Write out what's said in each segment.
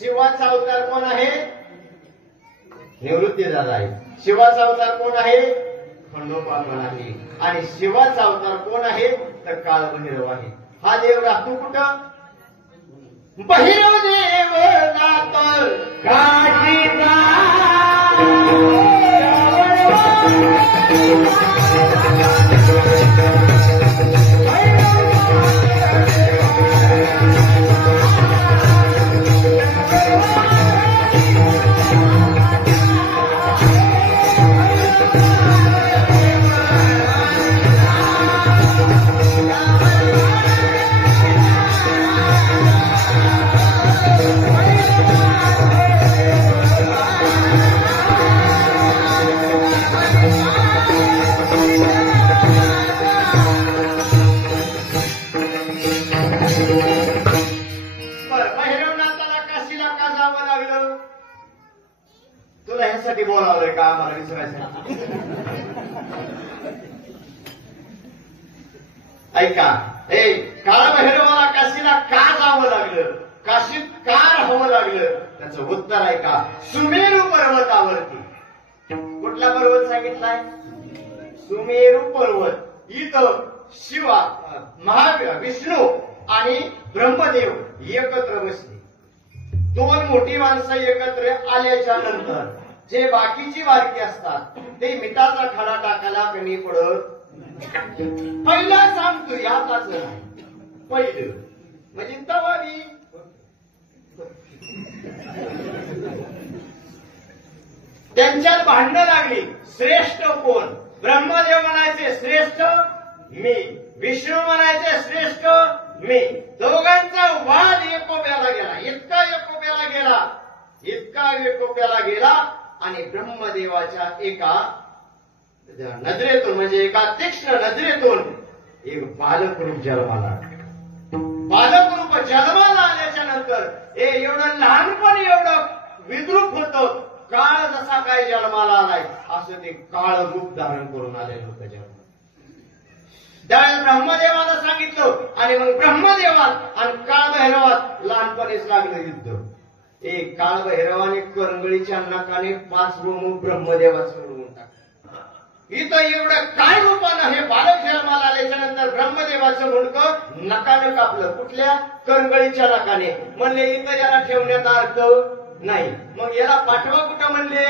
शिवाचा अवतार कोण आहे? निवृत्ती दादा आहे. शिवाचा अवतार कोण आहे? खंडोबा पण आहे. आणि शिवाचा अवतार कोण आहे? तर काळभैरव आहे. हा देव राहतो कुठं? भैरव देव राहतो काशीचा. बोलावलंय का आम्हाला विसरायसाठी? ऐका, हे काळभैरवाला काशीला का जावं लागलं? काशीत का राहावं लागलं? त्याचं उत्तर आहे का सुमेरू पर्वतावरती. कुठला पर्वत सांगितलाय? सुमेरू पर्वत. इथं शिवा महावीर विष्णू आणि ब्रह्मदेव एकत्र बसले. दोन मोठी माणसं एकत्र आल्याच्या नंतर जे बाकीची बारकी असतात ते मिठाचा खडा टाकायला कमी पडत. पहिला सांगतो याच पहिलं म्हणजे तवारी. त्यांच्यात भांडणं लागली. श्रेष्ठ कोण? ब्रह्मदेव म्हणायचे श्रेष्ठ मी, विष्णू म्हणायचे श्रेष्ठ मी. दोघांचा वाद एकोप्याला गेला. इतका एकोप्याला गेला आणि ब्रह्मदेवाच्या एका नजरेतून म्हणजे एका तीक्ष्ण नजरेतून एक बालकरूप जन्माला. बालकरूप जन्माला आल्याच्या नंतर हे एवढं लहानपणी एवढं विद्रूप होतं. काळ जसा काय जन्माला आलाय असं ते काळ रूप धारण करून आलेलं होतं जन्म. त्यावेळेस ब्रह्मदेवाला सांगितलं आणि मग ब्रह्मदेवात आणि काळभैरवात लहानपणीच लागलं युद्ध. एक काळभैरवाने करंगळीच्या नाकाने 5 रोम ब्रह्मदेवाचं उडवून टाकलं. इथं एवढं काय रूपानं हे बालक जन्माला आल्याच्या नंतर ब्रह्मदेवाचं मुंडकं नकाने कापलं. कुठल्या? करंगळीच्या नाकाने. म्हणले इथं याला ठेवण्यात अर्थ नाही. मग याला पाठवा कुठं म्हणले?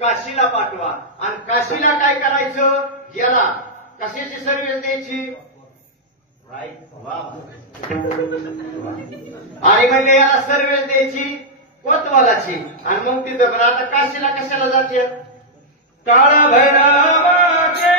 काशीला पाठवा. आणि काशीला काय करायचं? याला कशाची सर्व्हिस द्यायची? आणि म्हणजे याला सर्व्हिस द्यायची कोतवालाची. आणि मग तिथं पण आता काशीला कशाला जाते? काळभैरवाचे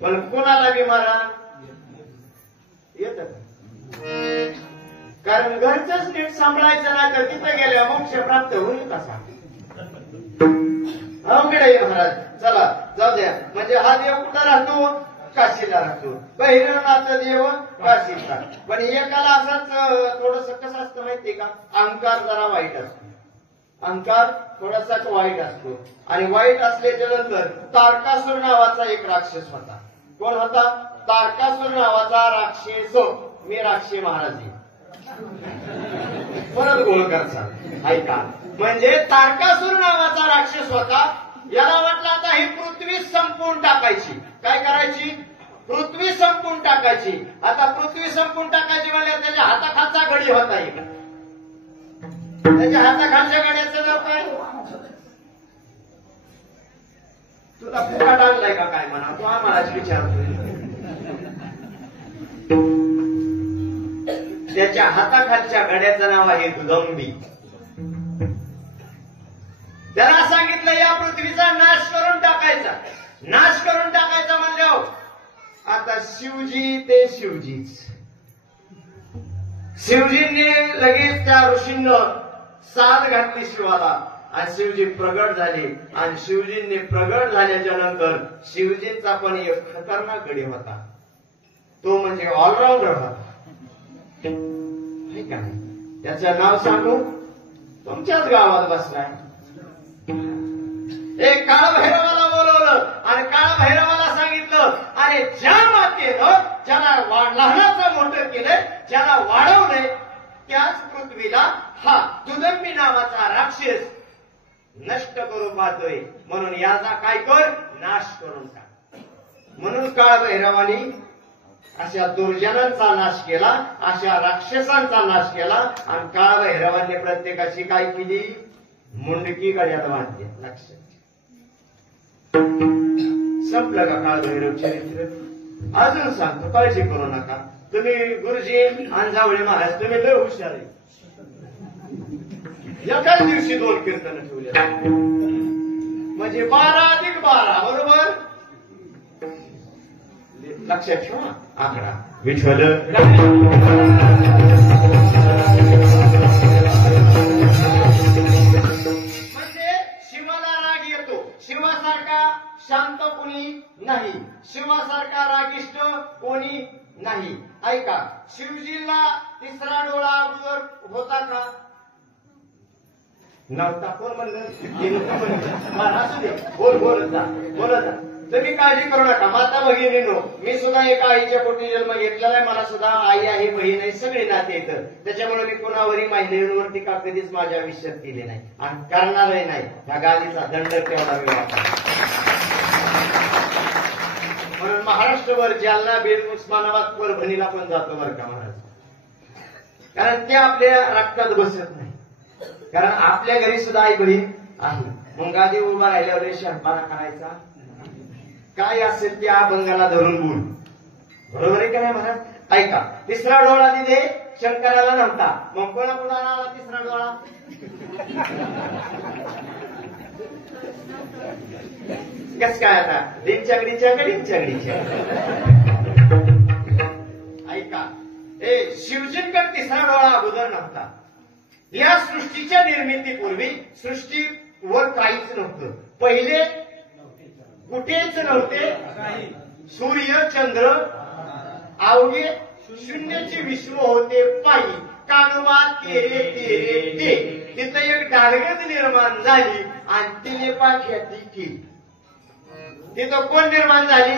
पण कोणाला बी मारा येत. कारण घरचंच नीट सांभाळायचं नाही तर तिथं गेल्या मोक्ष प्राप्त होईल कसा? अवघड आहे महाराज. चला जाऊ द्या. म्हणजे हा देव कुठं राहतो? काशीला राहतो. बहिरवनाचा देव काशीला. पण एकाला असाच थोडस कसं असतं माहितीये का? अहंकार जरा वाईट असतो. अहंकार थोडासाच वाईट असतो. आणि वाईट असल्याच्या नंतर तारकासूर नावाचा एक राक्षस होता. कोण होता? तारकासूर नावाचा राक्षस. मी राक्षी महाराज परत गोळकरचा ऐका. म्हणजे तारकासूर नावाचा राक्षस होता. याला वाटलं आता ही पृथ्वी संपवून टाकायची. काय करायची? पृथ्वी संपवून टाकायची. आता पृथ्वी संपवून टाकायची म्हणजे त्याच्या हाताखालचा गडी होता एक. त्याच्या हाताखालच्या गड्याचं नाव काय? तुला फुकाट आणलाय का काय म्हणा? तू आम्हालाच विचारतोय. त्याच्या हाताखालच्या गड्याचं नाव आहे दुदंबी. त्याला सांगितलं या पृथ्वीचा नाश करून टाकायचा. नाश करून टाकायचा म्हणल्यावर आता शिवजी ते शिवजीच. शिवजींनी लगेच त्या ऋषींना साथ घातली शिवाला आणि शिवजी प्रगट झाले. आणि शिवजींनी प्रगट झाल्याच्या नंतर शिवजींचा पण एक खतरनाक गडी होता. तो म्हणजे ऑलराऊंडर होता. का नाही? त्याचं नाव सांगू? तुमच्याच गावात बसलाय. एक काळभैरवाला बोलवलं आणि काळभैरवाला सांगितलं अरे ज्या मातेनं ज्याला लहानाचं मोठं केलंय, ज्याला वाढवलंय, त्याच पृथ्वीला हा दुदंबी नावाचा राक्षस नष्ट करू पाहतोय. म्हणून याचा काय कर? नाश करून टाक. म्हणून काळभैरवानी अशा दुर्जनांचा नाश केला, अशा राक्षसांचा नाश केला. आणि काळभैरवांनी प्रत्येकाची काय केली? मुंडकी गळ्यात बांधली. लक्षात संपलं का काळभैरव चरित्र? अजून सांगतो, काळजी करू नका. तुम्ही गुरुजी अंजावळे महाराज तुम्ही लय हुशार आहे. एकाच दिवशी 2 कीर्तन ठेवले म्हणजे 12 अधिक 12 बरोबर. लक्षात ठेवा आकडा. विठ्ठल म्हणजे शिवाला राग येतो. शिवासारखा शांत कोणी नाही, शिवासारखा रागिष्ट कोणी नाही. ऐका, शिवजीला तिसरा डोळा अगोदर होता का? नव्हता. कोण म्हणलं? असू दे, बोलत जा. तुम्ही काळजी करू नका. माता भगिनीनो, मी सुद्धा एका आईच्या पोटी जन्म घेतलेला आहे. मला सुद्धा आई आहे, बहीण आहे, सगळे नाते येतं. त्याच्यामुळे मी कोणावरही महिलेवर टीका कधीच माझ्या आयुष्यात केली नाही आणि करणारही नाही. ह्या गादीचा दंड तेवढा वेळ म्हणून महाराष्ट्रभर जालना, बीड, उस्मानाबाद, परभणीला पण जातो बरं का महाराज. कारण ते आपल्या रक्तात बसत नाही. कारण आपल्या घरी सुद्धा आई बहीण आहे. मग गादी उभा राहिल्यावर शहाणपणा करायचा काय असेल त्या अभंगाला धरून बोल. बरोबर आहे का नाही महाराज? ऐका, तिसरा डोळा तिथे शंकराला नव्हता. मग कोणाला आला तिसरा डोळा? कस काय आता? डिंचगडीच्या ऐका, शिवजींकडे तिसरा डोळा अगोदर नव्हता. या सृष्टीच्या निर्मितीपूर्वी सृष्टीवर काहीच नव्हतं. पहिले कुठेच नव्हते. सूर्य, चंद्र, अवघे शून्याचे विश्व होते पायी. कानोबा तेरे तेरे ते. तिथं एक डालगत निर्माण झाली आणि तिने पाख्याती केली. तिथं कोण निर्माण झाली?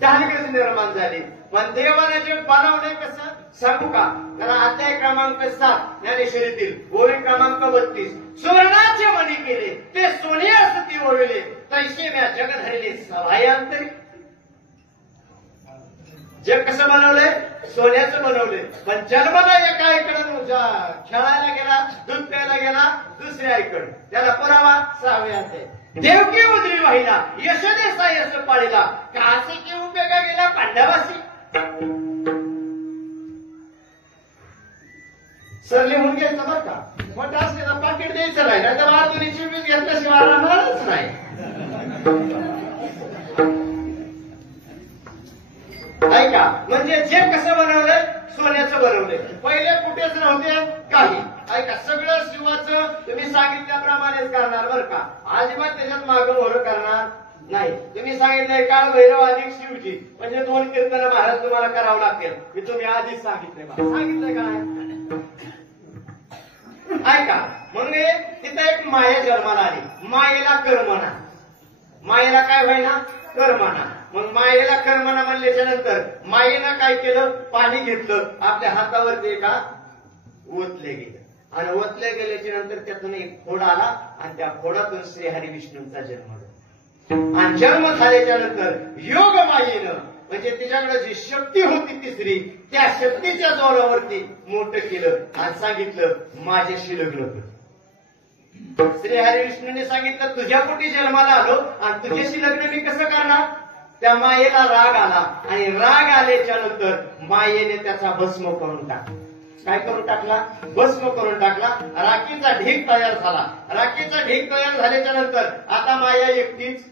डालगत निर्माण झाली. पण देवाने जे बनवलंय कसं सांगू का? त्याला अध्याय क्रमांक 7 ज्ञानेश्वरीतील ओळी क्रमांक 32. सुवर्णाचे मणी केले ते सोन्यासती ओळले, तैसे म्या जग धरले सभायांतरी. जग कसं बनवलंय? सोन्याचं बनवलंय. पण जन्माला एका इकडं खेळायला गेला, दूध प्यायला गेला दुसऱ्या इकडं. त्याला पुरावा 6व्या अध्याय. देवकी उजरी वाहिला यशोदे सायस पाळीला, कासे की उपयोगा गेला पांडवासी. सर लिहून घ्यायचं बरं का? मोठं असलेलं पाकिट द्यायचं नाही, नाही तर बाजूची वीज घेतल्याशिवाय राहणारच नाही. ऐका, म्हणजे जे कसं बनवलंय? सोन्याचं बनवलंय. पहिले कुठेच नव्हते काही. ऐका, सगळं शिवाचं तुम्ही सांगितल्याप्रमाणेच करणार बरं का, अजिबात त्याच्यात मागं मोर करणार नाही. तुम्ही सांगितलंय काळ भैरव अधिक शिवजी म्हणजे 2 कीर्तन महाराज तुम्हाला करावं लागतील. मी तुम्ही आधीच सांगितलंय, सांगितलंय काय. ऐका, म्हणून तिथं एक माया जन्माला आली. मायेला कर्मणा, मायेला काय व्हायना कर्मणा. मग मायेला कर्मणा म्हणल्याच्या नंतर मायेनं काय केलं, पाणी घेतलं आपल्या हातावरती एका ओतले गेलं आणि ओतले गेल्याच्या नंतर त्यातून एक फोड आला आणि त्या फोडातून श्रीहरी विष्णूंचा जन्म झाला. आणि जन्म झाल्याच्या नंतर योग मायेनं म्हणजे तिच्याकडे जी शक्ती होती तिसरी, त्या शक्तीच्या जोरावरती मोठं केलं आणि सांगितलं माझ्याशी लग्न कर. श्रीहरी विष्णूने सांगितलं तुझ्या पोटी जन्माला आलो आणि तुझ्याशी लग्न मी कसं करणार. त्या मायेला राग आला आणि राग आल्याच्या नंतर मायेने त्याचा भस्म करून टाकला. काय करून टाकला, भस्म करून टाकला. राखीचा ढीग तयार झाला. राखीचा ढीग तयार झाल्याच्या नंतर आता माया एकटीच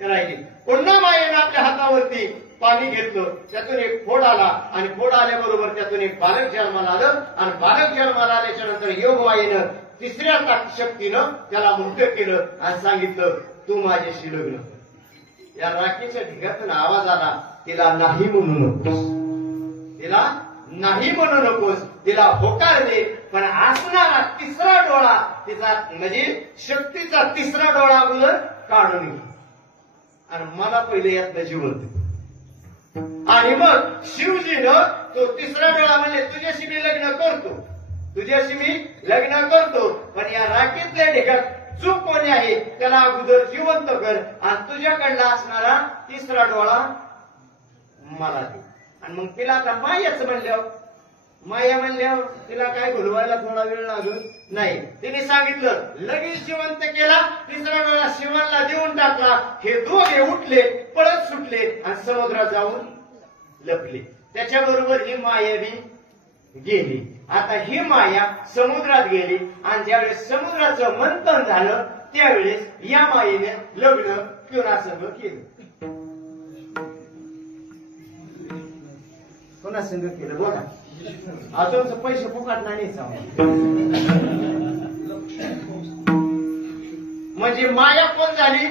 राहिली. पुन्हा मायेनं आपल्या हातावरती पाणी घेतलं, त्यातून एक फोड आला आणि फोड आल्याबरोबर त्यातून एक बालक जन्माला आलं आणि बालक जन्माला आल्याच्या नंतर योग मायेनं तिसऱ्या शक्तीनं त्याला मोठं केलं आणि सांगितलं तू माझ्याशी लग्न कर. या राखीच्या ढिगातून आवाज आला तिला नाही म्हणू नकोस, तिला नाही म्हणू नकोस, तिला होकार दे. पण असणारा तिसरा डोळा तिचा म्हणजे शक्तीचा तिसरा डोळा अगोदर काढून घे आणि मला पहिले यातनं जीवन दे. आणि मग शिवजीनं तो तिसरा डोळा म्हणजे तुझ्याशी मी लग्न करतो, तुझ्याशी मी लग्न करतो, पण या राखीतल्या ढिगात चूक कोणी आहे त्याला अगोदर जिवंत कर आणि तुझ्याकडला असणारा तिसरा डोळा मला दे. आणि मग तिला आता मायाच म्हणल्यावर, माया म्हणल्यावर तिला काय भुलवायला थोडा वेळ लागून नाही. तिने सांगितलं लगेच जिवंत केला. तिसरा डोळा शिवांना देऊन टाकला. हे दोघे उठले, पळत सुटले आणि समुद्रात जाऊन लपले. त्याच्याबरोबर ही माया बी गेली. आता ही माया समुद्रात गेली आणि ज्यावेळेस समुद्राचं मंथन झालं त्यावेळेस या मायेने लग्न कोणासंग केलं. कोणासंग केलं बोला. अजून पैसे फुकट नाही म्हणजे माया कोण झाली,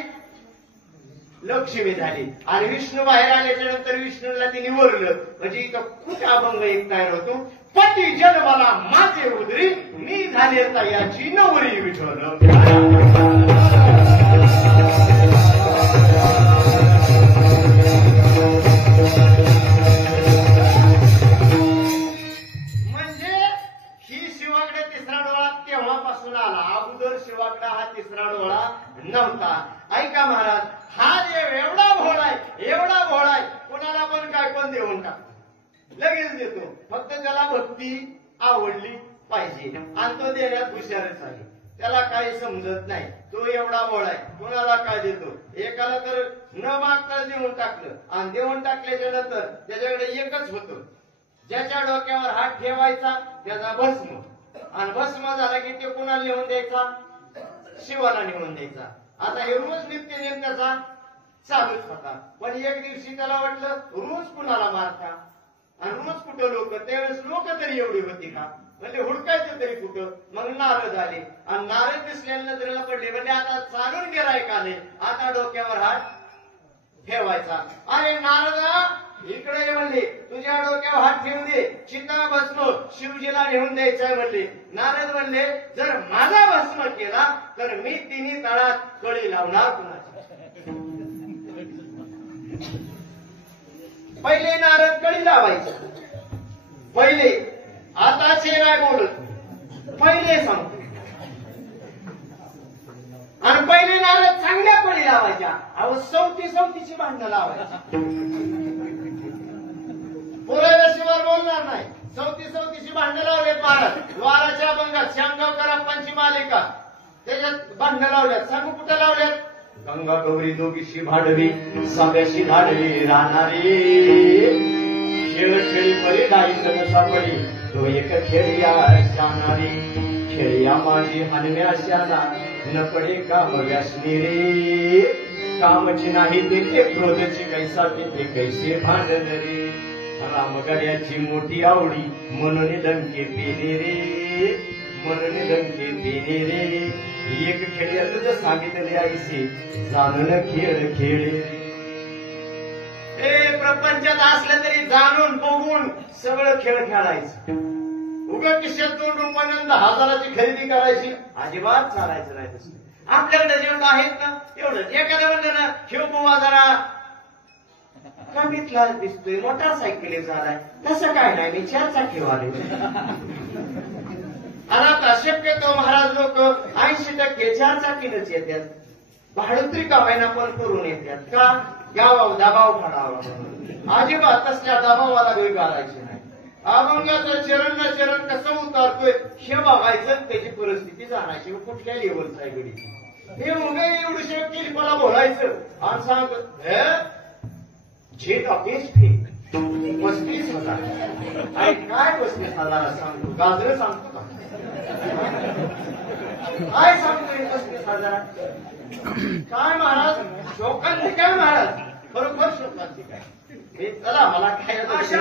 लक्ष्मी झाली. आणि विष्णू बाहेर आल्याच्या नंतर विष्णूला तिने वरलं म्हणजे इथं खूप अभंग एक तयार होतो. पती जन्माला माझे उदरी मी झाले तयाची नवरी विठ्ठल. म्हणजे ही शिवाकडे तिसरा डोळा तेव्हापासून आला. अगोदर शिवाकडे हा तिसरा डोळा नव्हता. ऐका महाराज, हा देव एवढा भोळा आहे, एवढा भोळा आहे, कोणाला पण काय पण देऊन टाकतो, लगेच देतो. फक्त त्याला भक्ती आवडली पाहिजे आणि तो देण्यात हुशारच आहे. त्याला काही समजत नाही. तो एवढा भोळा आहे, कोणाला काय देतो. एकाला तर न मागता देऊन टाकलं आणि देऊन टाकल्याच्या नंतर त्याच्याकडे एकच होतं, ज्याच्या डोक्यावर हात ठेवायचा त्याचा भस्म आणि भस्म झाला की ते कुणाला लिहून द्यायचा, शिवाला लिहून द्यायचा. आता हे रोज नित्यनेम त्याचा चालूच होता. पण एक दिवशी त्याला वाटलं रोज कुणाला मारता आणि रोज कुठं लोक, त्यावेळेस लोक तरी एवढी होती का, म्हणजे हुडकायचं तरी कुठं. मग नारद आले आणि नारद दिसल्यानं नजरेला पडले. म्हणजे आता चालून गिरायक आले, आता डोक्यावर हात ठेवायचा. अरे नारदा इकडे म्हणले तुझ्या डोक्यावर हात ठेवू दे, चिता भस्म शिवजीला नेऊन द्यायचंय म्हणले. नारद म्हणले जर माझा भस्म केला तर मी तिन्ही तळात कळी लावणार कुणाची. पहिले नारद कळी लावायचे, पहिले, आताचे नाही बोलत, पहिले सांगतो. आणि पहिले नारद चांगल्या कळी लावायच्या. अहो सवतीची भांडणं लावायची. पुराव्याशिवाय बोलणार नाही. सवतीची भांडणं लावलेत महाराज. वाराच्या अभंगात श्यामगावकरांची मालिका त्याच्यात भांडणं लावल्यात. सांगू कुठं लावल्यात. गंगा गौरी दोघीशी भांडवी, साम्याशी धाडली राहणारी, खेळ खेळी परी जायचं सापडी, तो एक खेळिया शानारी, खेळिया माझी हनव्या शाना, न पडे काम व्यासनी रे, कामची नाही ते क्रोधची कैसा ते कैसे भांडण रे. रामगड्याची मोठी आवडी म्हणून लंके पेने रे, म्हणून लंके पेने रे. एक खेळ सांगितले आईसे जाणून खेळ खेळे. प्रपंचात असलं तरी जाणून बघून सगळं खेळ खेळायचं. उगा किशात 2 रुपयानं 10,000ची खरेदी करायची अजिबात चालायचं नाही. तसं आपल्याकडे जेवढं आहेत ना तेवढं. एखाद्या म्हणलं ना शिव बुवा जरा कमीतला दिसतोय, मोटारसायकली झालाय, तसं काय नाही, मी 4 चाकीवाले. आणि आता शक्यतो महाराज लोक 80% 4 चाकीनच येतात. भाडोत्री कामायना पण करून येतात. का? गावावर दबाव काढावा. अजिबात तसल्या दबावाला वेळ घालायची नाही. अभंगाचं चरण ना चरण कसं उतारतोय हे बघायचं, त्याची परिस्थिती जाणायची कुठल्या लेवलचा आहे गडी. हे मुलं एवढी केली मला बोलायचं आणि सांगत झेट ऑफिस फी 35,000. काय 35,000 सांगतो? गाजर सांगतो का? काय सांगतोय 35,000? काय महाराज शोकांती काय महाराज? बरोबर शोकांती काय? हे चला मला काय अशा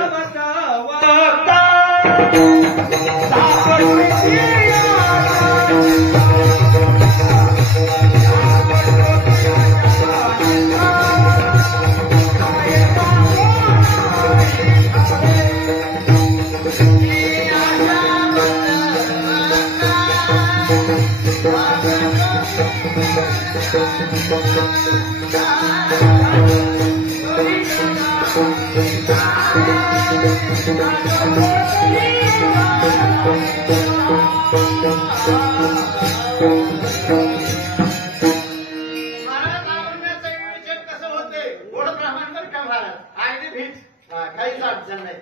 काहीच अडचण नाही.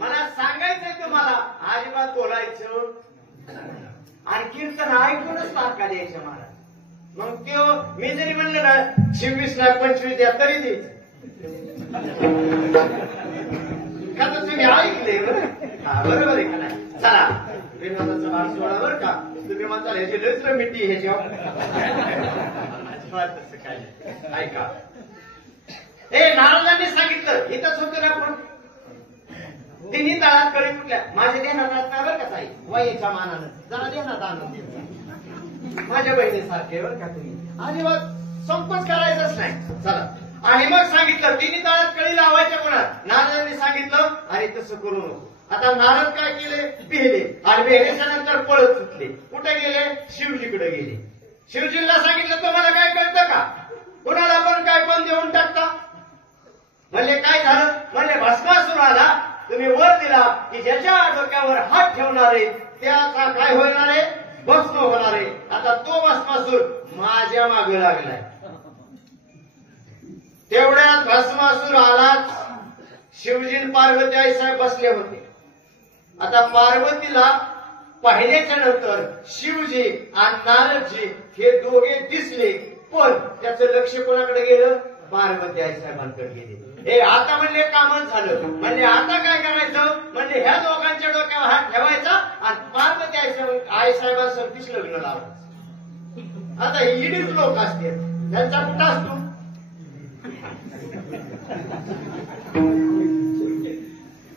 मला सांगायचंय तुम्हाला अजिबात बोलायचं आणि कीर्तन ऐकूनच तारखा द्यायच्या महाराज. मग त्यो मी जरी म्हणलं ना 26 लाख 25 द्या तरी द्यायचं. का तर तुम्ही ऐकले बरोबर आहे का नाही? चला विनोदाचा भाग सोडा बरं का. तुम्ही म्हणता ह्याची लस मिठी ह्याच्यावर तसं काय नाही. ऐका नारदांनी सांगितलं इथंच होतं ना. पण तिन्ही तळात कळी कुठल्या माझ्या देण्यात बरं का ताई वयाच्या मानानं जरा देण्यात आनंद माझ्या बहिणीसारखे बरं का. तुम्ही अजिबात संकोच करायचाच नाही. चला आणि मग सांगितलं तिन्ही तळात कळी लावायच्या कोणात नारदांनी सांगितलं अरे तसं करू नको. आता नारद काय केले? पिहिले आणि पिहल्याच्या नंतर पळत सुटले. कुठे गेले? शिवजीकडे गेले. शिवजींना सांगितलं तुम्हाला काय कळतं का? कुणाला पण काय पण देऊन टाकता. म्हणले काय झालं? म्हणले भस्मासूर आला, तुम्ही वर दिला की ज्याच्या डोक्यावर हात ठेवणारे त्याचा काय होणार आहे? भस्म होणार आहे. आता तो भस्मासूर माझ्या मागे लागलाय. तेवढ्यात भस्मासूर आलाच. शिवजी पार्वती आई साहेब बसले होते. आता पार्वतीला पाहिल्याच्या नंतर शिवजी आणि नारदजी हे दोघे दिसले. पण त्याचं लक्ष कोणाकडे गेलं? पार्वती आई साहेबांकडे गेले. हे आता म्हणले कामच झालं. म्हणजे आता काय करायचं? म्हणजे ह्या दोघांच्या डोक्यावर हात ठेवायचा आणि पार्वती आई साहेबांसोबतीच लग्न लावायचं. आता इडीच लोक असते त्यांचा कुठं असतो?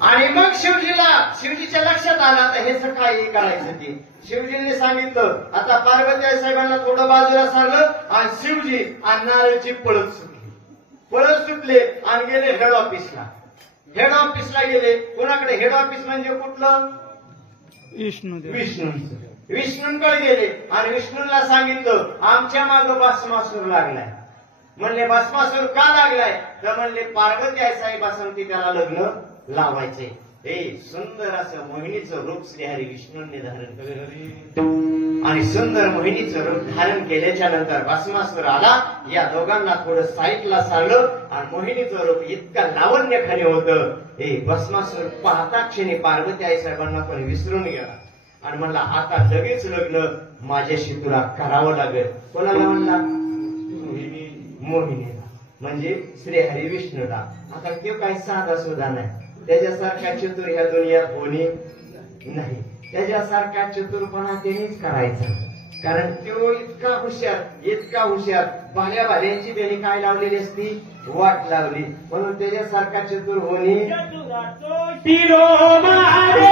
आणि मग शिवजीच्या लक्षात आलं आता हे सकाळी करायचं. ते शिवजीने सांगितलं. आता पार्वती आई साहेबांना थोडं बाजूला सारलं आणि शिवजी आणि नारदची पळत सुटली. पळत सुटले आणि गेले हेड ऑफिसला. हेड ऑफिसला गेले. कोणाकडे? हेड ऑफिस म्हणजे कुठलं? विष्णूंकडे गेले आणि विष्णूंना सांगितलं आमच्या मागं भस्मासूर लागलाय. म्हणले भस्मासूर का लागलाय? तर म्हणले पार्वती आई साहेबांसाठी त्याला लग्न लावायचे. हे सुंदर असं मोहिनीचं रूप श्रीहरी विष्णूंनी धारण केलं आणि सुंदर मोहिनीचं रूप धारण केल्याच्या नंतर भस्मासूर आला. या दोघांना थोडं साईडला सारलं आणि मोहिनीचं रूप इतकं लावण्यखाली होतं. हे भस्मासूर पाहता क्षणी पार्वती आई साहेबांना पण विसरून गेला आणि म्हणला आता लगेच लग्न माझ्याशी तुला करावं लागेल. कोणाला म्हणला? मोहिनीला म्हणजे श्रीहरी विष्णूला. आता तो काही साधा सुद्धा नाही. त्याच्यासारखा चतुर ह्या दुनियात कोणी नाही. त्याच्यासारखा चतुरपणा त्यांनीच करायचा. कारण तो इतका हुशार भाल्या भाल्यांची बेणी काय लावलेली असती वाट लावली म्हणून त्याच्यासारखा चतुर होणे शिरो मारे